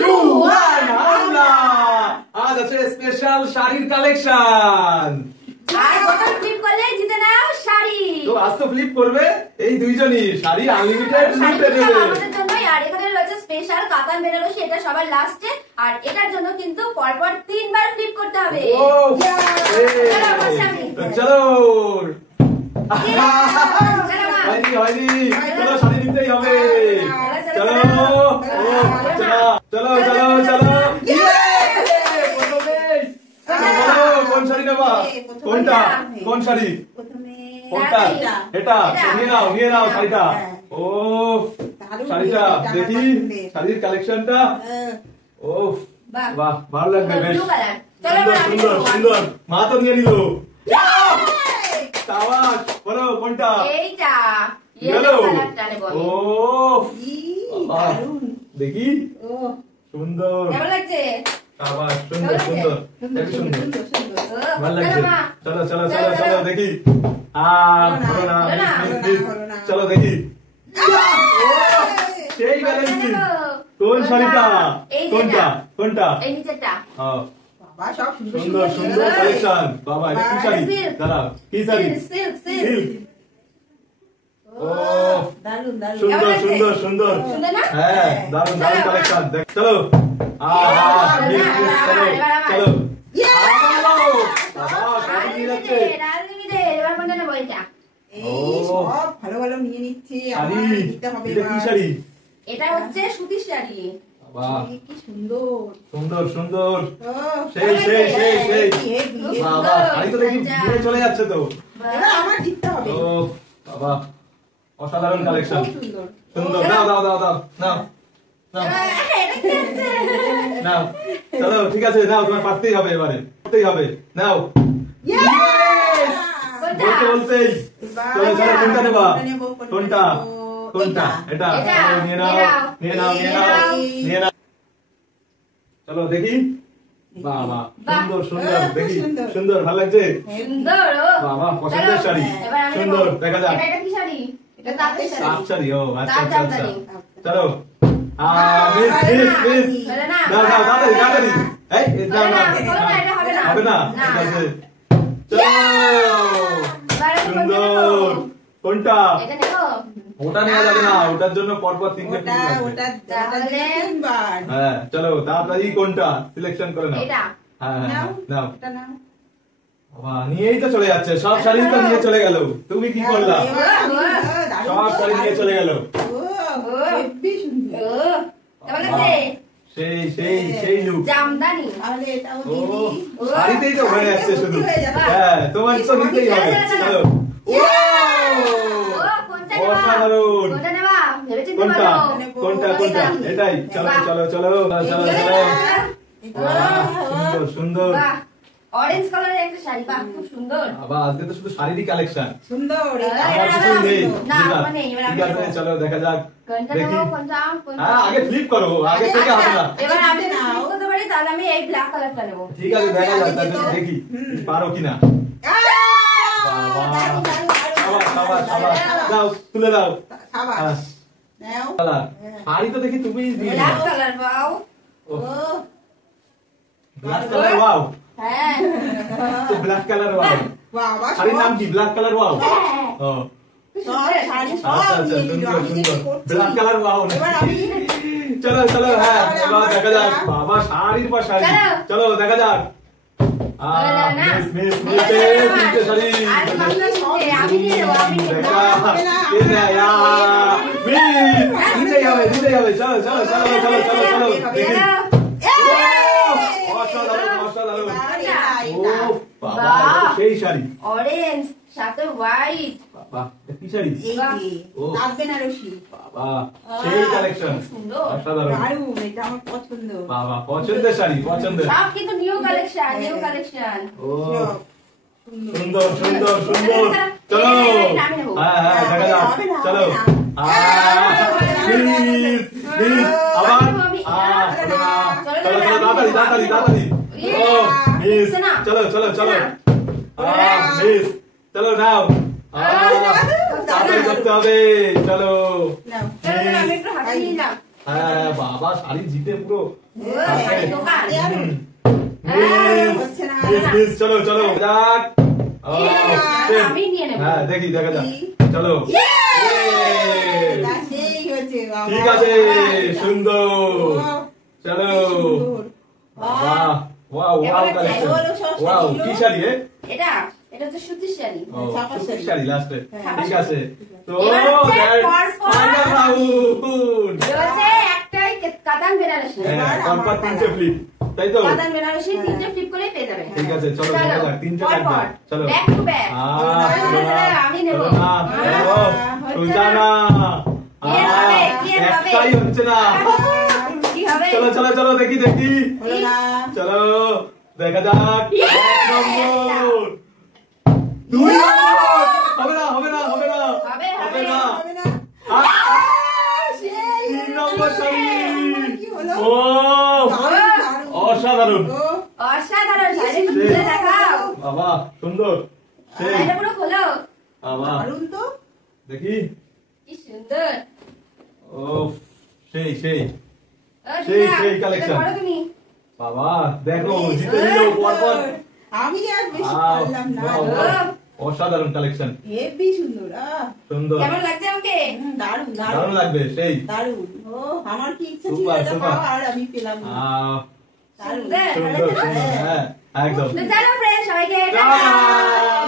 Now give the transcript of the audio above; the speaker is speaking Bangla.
2 1 হামলা। আজ আছে স্পেশাল শাড়ির কালেকশন। আর বোতল ফ্লিপ করলে জিতে নাও শাড়ি। তো আজ তো ফ্লিপ করবে এই দুইজনই, শাড়ি আনলিমিটেড জিতে দেবে আমাদের জন্য। আর এখানে রয়েছে স্পেশাল কাতান বেনারসি, এটা সবার লাস্টে। আর এটার জন্য কিন্তু পরপর 3 বার ফ্লিপ করতে হবে। চলো হয়নি, চলো শাড়ি নিতেই হবে। চলো চলো চলো চলো। কোন শাড়ি নেবা? কোনটা? কোন শাড়ি? কোনটা? এটা নিয়ে নাও শাড়িটা। ও শাড়িটা দেখি, শাড়ির কালেকশনটা। ও বাহ, ভালো লাগবে বেশ, সুন্দর সুন্দর সুন্দর। মা তো নিয়ে নিল। বলো কোনটা? এইটা ইয়েলো কালারটা নেব। ও দেখি, সুন্দর, কেমন লাগছে? আবার সুন্দর সুন্দর, দেখি সুন্দর, ভালো লাগছে। চলো চলো চলো চলো দেখি। চলো দেখি। সেই ব্যালেন্সিং। কোন শাড়িটা? কোনটা? কোনটা? এই নিচেরটা। সুন্দর সুন্দর কালেকশন। বাবা এটা কি শাড়ি? দাঁড়াও, কি শাড়ি? Silk silk. ও সুন্দর সুন্দর সুন্দর। হ্যাঁ দারুন দারুন কালেকশন। চলো চলো চলো। এবার কোনটা নেবো? এটা ভালো ভালো নিয়ে নিচ্ছে। কি শাড়ি? এটা হচ্ছে সুতির শাড়ি। কি সুন্দর সুন্দর সুন্দর। সেই সেই সেই সেই। বাবা শাড়ি তো দেখি ঘুরে চলে যাচ্ছে তো। এবার আমার জিততে হবে। ও বাবা অসাধারণ কালেকশন। সুন্দর সুন্দর। দাও দাও দাও দাও নাও নাও নাও। চলো ঠিক আছে, নাও, তোমার পারতেই হবে, এবারে পারতেই হবে। নাও বলতে বলতেই। চলো চলো কোনটা নেবা? কোনটা? কোনটা? এটা নিয়ে নাও নিয়ে নাও নিয়ে নাও নিয়ে নাও। চলো দেখি। বাবা সুন্দর সুন্দর, দেখি সুন্দর, ভালো লাগছে। সুন্দর বাবা পছন্দের শাড়ি, সুন্দর। দেখা যাক এটা কি শাড়ি? এটা তাঁতের শাড়ি। তাঁত শাড়ি। ও আচ্ছা আচ্ছা আচ্ছা। চলো মিস মিস মিস। দাও দাও তাড়াতাড়ি তাড়াতাড়ি। এই দাও না, হবে না, ঠিক আছে। সুন্দর। কোনটা? এটা নেবো। ওটা নেওয়া যাবে না, ওটার জন্য পরপর 3টে পিস লাগবে। হ্যাঁ চলো তাড়াতাড়ি কোনটা সিলেকশন করে নাও। এটা হ্যাঁ নাও। বাবা নিয়েই তো চলে যাচ্ছে, সব শাড়ি তো নিয়ে চলে গেল। তুমি কি করলা? সব শাড়ি নিয়ে চলে গেল। কেমন লাগছে? সেই সেই সেই লুক। জামদানি। ও শাড়িতেই তো হয়ে যাচ্ছে শুধু। হ্যাঁ তোমার তো নিতেই হবে। চলো অসাধারণ। কোনটা? কোনটা? কোনটা? এটাই। চলো চলো চলো চলো চলো। সুন্দর সুন্দর। অরেঞ্জ কালারের একটা শাড়ি, বাহ খুব সুন্দর। বাবা আজকে তো শুধু শাড়িরই কালেকশন। সুন্দর। আমার কিছু নেই। না আমার নেই। এবার ঠিক আছে চলো দেখা যাক। কোনটা দেখি। নেবো? কোনটা? হ্যাঁ আগে ফ্লিপ করো, আগে থেকে হবে না। এবার আমি যদি ফ্লিপ করতে পারি তাহলে আমি এই ব্ল্যাক কালারটা নেবো। ঠিক আছে দেখা যাক, তাহলে দেখি পারো কিনা। বাবা দাও তুলে দাও। শাড়ি তো দেখি তুমি ব্ল্যাক কালার। বাও ব্ল্যাক কালার। ওয়াও হ্যাঁ তো ব্ল্যাক কালার। ওয়াও শাড়ির নাম কি? Black colour. ওয়াও ও আচ্ছা আচ্ছা সুন্দর সুন্দর। Black colour. ওয়াও চলো চলো। হ্যাঁ এবার দেখা যাক। বাবা শাড়ির পর শাড়ি। চলো দেখা যাক। মিস মিস মিস 3টে শাড়ি। দিতে হবে। চলো চলো চলো চলো চলো চলো দেখি। অসাধারণ অসাধারণ। ও বাবা সেই শাড়ি। অরেঞ্জ সাথে হোয়াইট। বাবা কি শাড়ি? ও বেনারসি। বাবা সেই কালেকশন। অসাধারণ। এটা আমার পছন্দ। বাবা পছন্দের শাড়ি, পছন্দের। সব কিন্তু নিউ কালেকশন, নিউ কালেকশন। ও সুন্দর সুন্দর সুন্দর। চলো হ্যাঁ হ্যাঁ দেখা যাক। চলো প্লিজ প্লিজ আবার। চলো চলো তাড়াতাড়ি তাড়াতাড়ি তাড়াতাড়ি। ও মিস চলো চলো চলো। মিস চলো নাও। তাড়াতাড়ি করতে হবে। চলো আমি একটু হাতে নিয়ে নাও। হ্যাঁ বাবা শাড়ি জিতে পুরো শাড়ি দোকান। হচ্ছে না। মিস চলো চলো যাক আমি নিয়ে নেব। হ্যাঁ দেখি দেখা যাক চলো সেই হয়েছে বাবা। ঠিক আছে সুন্দর চলো সুন্দর। বাহ ওয়াও ওয়াও এবার কালেকশন বলো সব ওয়াও শাড়িগুলো। কি শাড়ি এটা তো সুতির শাড়ি। ও ছাপা সুতির শাড়ি। শাড়ি লাস্টে হ্যাঁ। ঠিক আছে তো এবার হচ্ছে that's পরপর। final round। রয়েছে একটাই কাতান বেনারসি। হ্যাঁ এবার পরপর আমার তিনটে পালা। ফ্লিপ তাই তো কাতান বেনারসি তিনটে ফ্লিপ করে পেয়ে যাবে। ঠিক আছে চলো দেখা যাক তিনটে পর লাগবে পর। চলো Back to back। আমি নেব। সুলতানা কি হবে? কি হবে? একটাই হচ্ছে না কি হবে? চলো চলো চলো দেখি দেখি হলো না। চলো দেখা যাক এক নম্বর দুই নম্বর হবে না হবে না হবে না হবে, হবে না হবে না। তিন নম্বর শাড়ি কি হলো? ও দারুণ, দারুণ। অসাধারণ ও, অসাধারণ শাড়ি খুলে দেখাও। বাবা সুন্দর সেই এটা পুরো খোলো। বাবা দারুণ তো। দেখি কি সুন্দর। ও সেই সেই ও, সেই, টিনা, সেই এটা collection। করো তুমি। বাবা দেখো জিতে নিল পরপর আমি আর বেশি Wow, পারলাম না। wow, wow। অসাধারণ কালেকশন হেবি সুন্দর। সুন্দর কেমন লাগছে আমাকে? দারুণ দারুণ দারুণ লাগবে সেই দারুণ। ও আমার কি ইচ্ছা ছিল Super, এটা super। পাওয়ার, আর আমি পেলাম না। দারুণ। সুন্দর। সুন্দর সুন্দর হ্যাঁ একদম তো চলো ফ্রেন্ড সবাইকে টাটা।